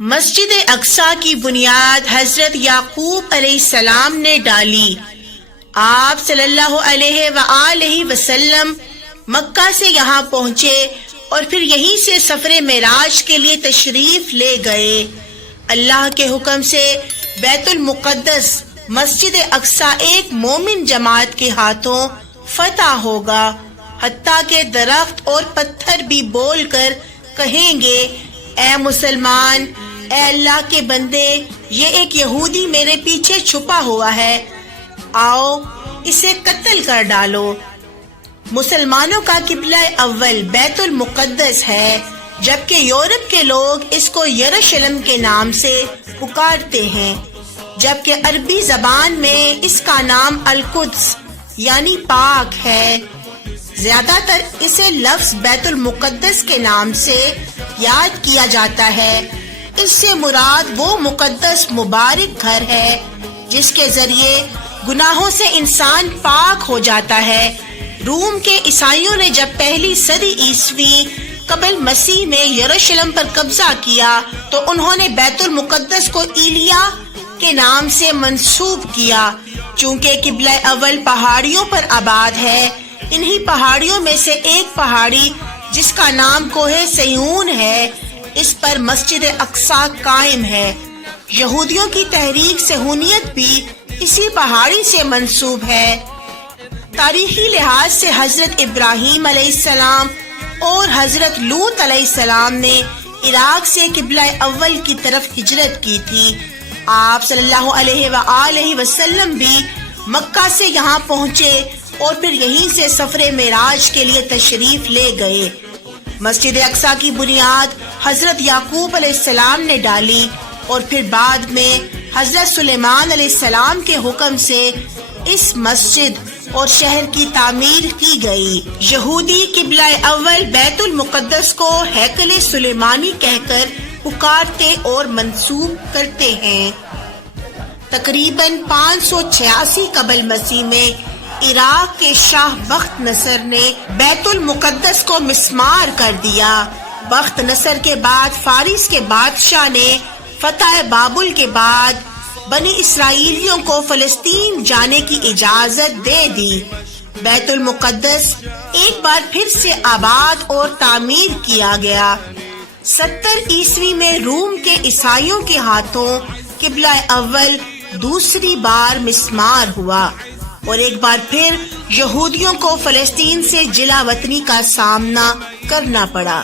مسجد اقصی کی بنیاد حضرت یعقوب علیہ السلام نے ڈالی۔ آپ صلی اللہ علیہ وآلہ وسلم مکہ سے یہاں پہنچے اور پھر یہیں سے سفر معراج کے لیے تشریف لے گئے۔ اللہ کے حکم سے بیت المقدس مسجد اقصی ایک مومن جماعت کے ہاتھوں فتح ہوگا، حتیٰ کہ درخت اور پتھر بھی بول کر کہیں گے، اے مسلمان، اے اللہ کے بندے، یہ ایک یہودی میرے پیچھے چھپا ہوا ہے، آؤ اسے قتل کر ڈالو۔ مسلمانوں کا قبلہ اول بیت المقدس ہے، جبکہ یورپ کے لوگ اس کو یروشلم کے نام سے پکارتے ہیں، جبکہ عربی زبان میں اس کا نام القدس یعنی پاک ہے۔ زیادہ تر اسے لفظ بیت المقدس کے نام سے یاد کیا جاتا ہے۔ اس سے مراد وہ مقدس مبارک گھر ہے جس کے ذریعے گناہوں سے انسان پاک ہو جاتا ہے۔ روم کے عیسائیوں نے جب پہلی صدی عیسوی قبل مسیح میں یروشلم پر قبضہ کیا تو انہوں نے بیت المقدس کو ایلیا کے نام سے منسوب کیا۔ چونکہ قبلہ اول پہاڑیوں پر آباد ہے، انہی پہاڑیوں میں سے ایک پہاڑی جس کا نام کوہ سیون ہے، اس پر مسجد اقصی قائم ہے۔ یہودیوں کی تحریک صہیونیت بھی اسی پہاڑی سے منسوب ہے۔ تاریخی لحاظ سے حضرت ابراہیم علیہ السلام اور حضرت لوط علیہ السلام نے عراق سے قبلہ اول کی طرف ہجرت کی تھی۔ آپ صلی اللہ علیہ وآلہ وسلم بھی مکہ سے یہاں پہنچے اور پھر یہیں سے سفر معراج کے لیے تشریف لے گئے۔ مسجد اقصی کی بنیاد حضرت یعقوب علیہ السلام نے ڈالی اور پھر بعد میں حضرت سلیمان علیہ السلام کے حکم سے اس مسجد اور شہر کی تعمیر کی گئی۔ یہودی قبلہ اول بیت المقدس کو ہیکل سلیمانی کہہ کر پکارتے اور منسوب کرتے ہیں۔ تقریباً 586 قبل مسیح میں عراق کے شاہ بخت نصر نے بیت المقدس کو مسمار کر دیا۔ بخت نصر کے بعد فارس کے بادشاہ نے فتح بابل کے بعد بنی اسرائیلیوں کو فلسطین جانے کی اجازت دے دی۔ بیت المقدس ایک بار پھر سے آباد اور تعمیر کیا گیا۔ 70 عیسوی میں روم کے عیسائیوں کے ہاتھوں قبلہ اول دوسری بار مسمار ہوا اور ایک بار پھر یہودیوں کو فلسطین سے جلا وطنی کا سامنا کرنا پڑا،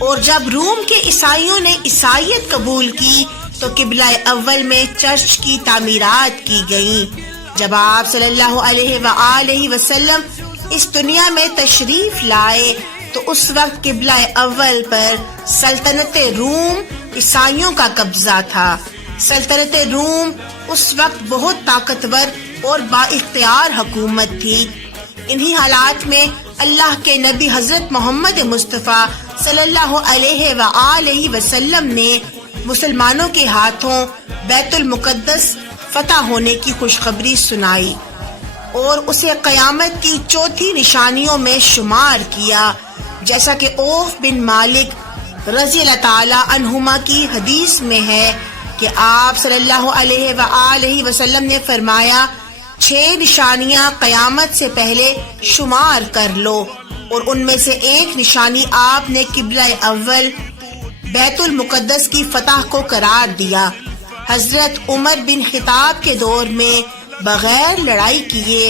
اور جب روم کے عیسائیوں نے عیسائیت قبول کی تو قبلہ اول میں چرچ کی تعمیرات کی گئیں۔ جب آپ صلی اللہ علیہ وآلہ وسلم اس دنیا میں تشریف لائے تو اس وقت قبلہ اول پر سلطنت روم عیسائیوں کا قبضہ تھا۔ سلطنت روم اس وقت بہت طاقتور اور با اختیار حکومت تھی۔ انہی حالات میں اللہ کے نبی حضرت محمد مصطفیٰ صلی اللہ علیہ وآلہ وسلم نے مسلمانوں کے ہاتھوں بیت المقدس فتح ہونے کی خوشخبری سنائی اور اسے قیامت کی چوتھی نشانیوں میں شمار کیا، جیسا کہ عوف بن مالک رضی اللہ تعالی عنہما کی حدیث میں ہے کہ آپ صلی اللہ علیہ وآلہ وسلم نے فرمایا، 6 نشانیاں قیامت سے پہلے شمار کر لو، اور ان میں سے ایک نشانی آپ نے قبلہ اول بیت المقدس کی فتح کو قرار دیا۔ حضرت عمر بن خطاب کے دور میں بغیر لڑائی کیے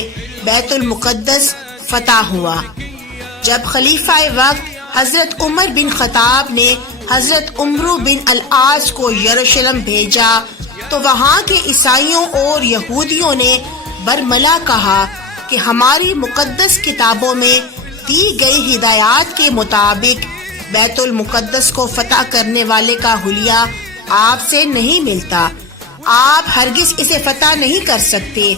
بیت المقدس فتح ہوا۔ جب خلیفہ وقت حضرت عمر بن خطاب نے حضرت عمرو بن العاص کو یروشلم بھیجا تو وہاں کے عیسائیوں اور یہودیوں نے برملا کہا کہ ہماری مقدس کتابوں میں دی گئی ہدایات کے مطابق بیت المقدس کو فتح کرنے والے کا حلیہ آپ سے نہیں ملتا، آپ ہرگز اسے فتح نہیں کر سکتے۔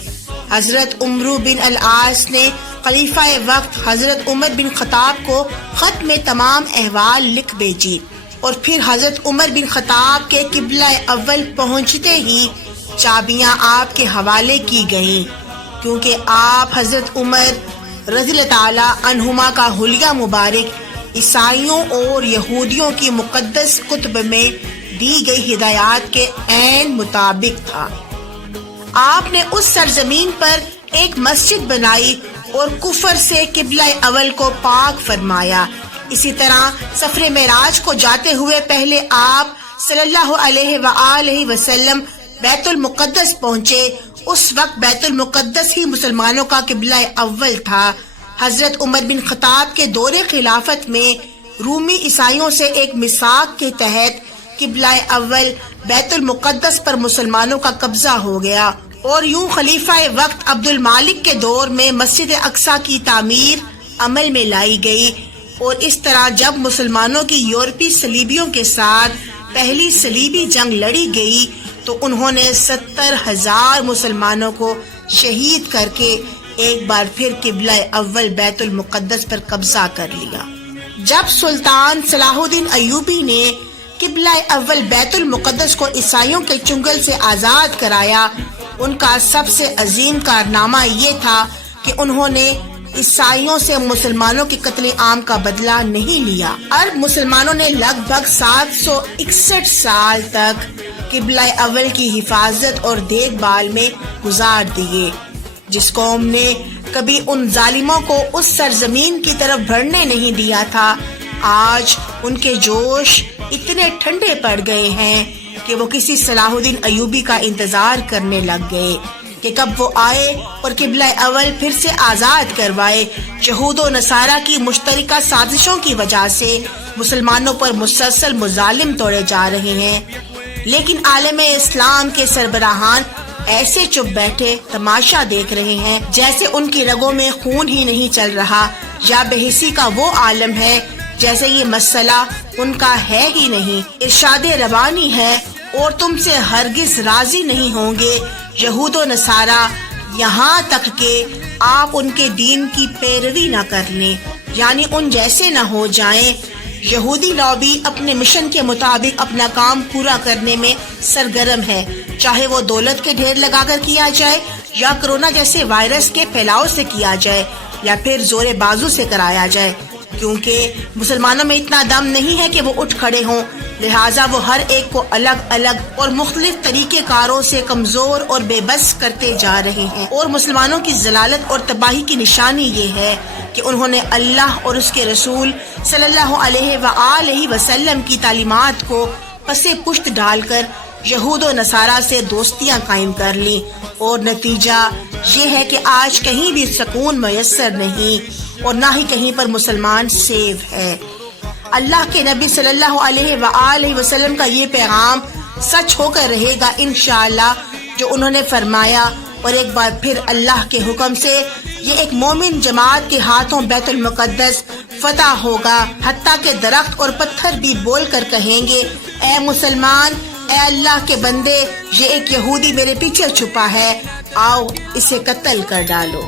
حضرت عمرو بن العاص نے خلیفہ وقت حضرت عمر بن خطاب کو خط میں تمام احوال لکھ بھیجی، اور پھر حضرت عمر بن خطاب کے قبلہ اول پہنچتے ہی چابیاں آپ کے حوالے کی گئیں، کیونکہ آپ حضرت عمر رضی اللہ تعالی عنہما کا حلیہ مبارک عیسائیوں اور یہودیوں کی مقدس کتب میں دی گئی ہدایات کے عین مطابق تھا۔ آپ نے اس سرزمین پر ایک مسجد بنائی اور کفر سے قبلہ اول کو پاک فرمایا۔ اسی طرح سفر معراج کو جاتے ہوئے پہلے آپ صلی اللہ علیہ وآلہ وسلم بیت المقدس پہنچے۔ اس وقت بیت المقدس ہی مسلمانوں کا قبلہ اول تھا۔ حضرت عمر بن خطاب کے دور خلافت میں رومی عیسائیوں سے ایک میثاق کے تحت قبلہ اول بیت المقدس پر مسلمانوں کا قبضہ ہو گیا، اور یوں خلیفہ وقت عبد المالک کے دور میں مسجد اقصی کی تعمیر عمل میں لائی گئی، اور اس طرح جب مسلمانوں کی یورپی صلیبیوں کے ساتھ پہلی صلیبی جنگ لڑی گئی تو انہوں نے 70,000 مسلمانوں کو شہید کر کے ایک بار پھر قبلہ اول بیت المقدس پر قبضہ کر لیا۔ جب سلطان صلاح الدین ایوبی نے قبلہ اول بیت المقدس کو عیسائیوں کے چنگل سے آزاد کرایا، ان کا سب سے عظیم کارنامہ یہ تھا کہ انہوں نے عیسائیوں سے مسلمانوں کے قتل عام کا بدلہ نہیں لیا۔ عرب مسلمانوں نے لگ بھگ 761 سال تک قبلہ اول کی حفاظت اور دیکھ بھال میں گزار دیے۔ جس قوم نے کبھی ان ظالموں کو اس سرزمین کی طرف بڑھنے نہیں دیا تھا، آج ان کے جوش اتنے ٹھنڈے پڑ گئے ہیں کہ وہ کسی صلاح الدین ایوبی کا انتظار کرنے لگ گئے کہ کب وہ آئے اور قبلہ اول پھر سے آزاد کروائے۔ یہود و نصارہ کی مشترکہ سازشوں کی وجہ سے مسلمانوں پر مسلسل مظالم توڑے جا رہے ہیں، لیکن عالم اسلام کے سربراہان ایسے چپ بیٹھے تماشا دیکھ رہے ہیں جیسے ان کی رگوں میں خون ہی نہیں چل رہا، یا بے حسی کا وہ عالم ہے جیسے یہ مسئلہ ان کا ہے ہی نہیں۔ ارشاد ربانی ہے، اور تم سے ہرگز راضی نہیں ہوں گے یہود و نصارہ یہاں تک کہ آپ ان کے دین کی پیروی نہ کر لیں، یعنی ان جیسے نہ ہو جائیں۔ یہودی لابی اپنے مشن کے مطابق اپنا کام پورا کرنے میں سرگرم ہے، چاہے وہ دولت کے ڈھیر لگا کر کیا جائے، یا کرونا جیسے وائرس کے پھیلاؤ سے کیا جائے، یا پھر زور بازو سے کرایا جائے، کیونکہ مسلمانوں میں اتنا دم نہیں ہے کہ وہ اٹھ کھڑے ہوں، لہٰذا وہ ہر ایک کو الگ الگ اور مختلف طریقہ کاروں سے کمزور اور بے بس کرتے جا رہے ہیں۔ اور مسلمانوں کی ضلالت اور تباہی کی نشانی یہ ہے کہ انہوں نے اللہ اور اس کے رسول صلی اللہ علیہ وآلہ وسلم کی تعلیمات کو پسے پشت ڈال کر یہود و نصارہ سے دوستیاں قائم کر لی، اور نتیجہ یہ ہے کہ آج کہیں بھی سکون میسر نہیں، اور نہ ہی کہیں پر مسلمان سیو ہے۔ اللہ کے نبی صلی اللہ علیہ وآلہ وسلم کا یہ پیغام سچ ہو کر رہے گا انشاءاللہ، جو انہوں نے فرمایا، اور ایک بار پھر اللہ کے حکم سے یہ ایک مومن جماعت کے ہاتھوں بیت المقدس فتح ہوگا، حتیٰ کہ درخت اور پتھر بھی بول کر کہیں گے، اے مسلمان، اے اللہ کے بندے، یہ ایک یہودی میرے پیچھے چھپا ہے، آؤ اسے قتل کر ڈالو۔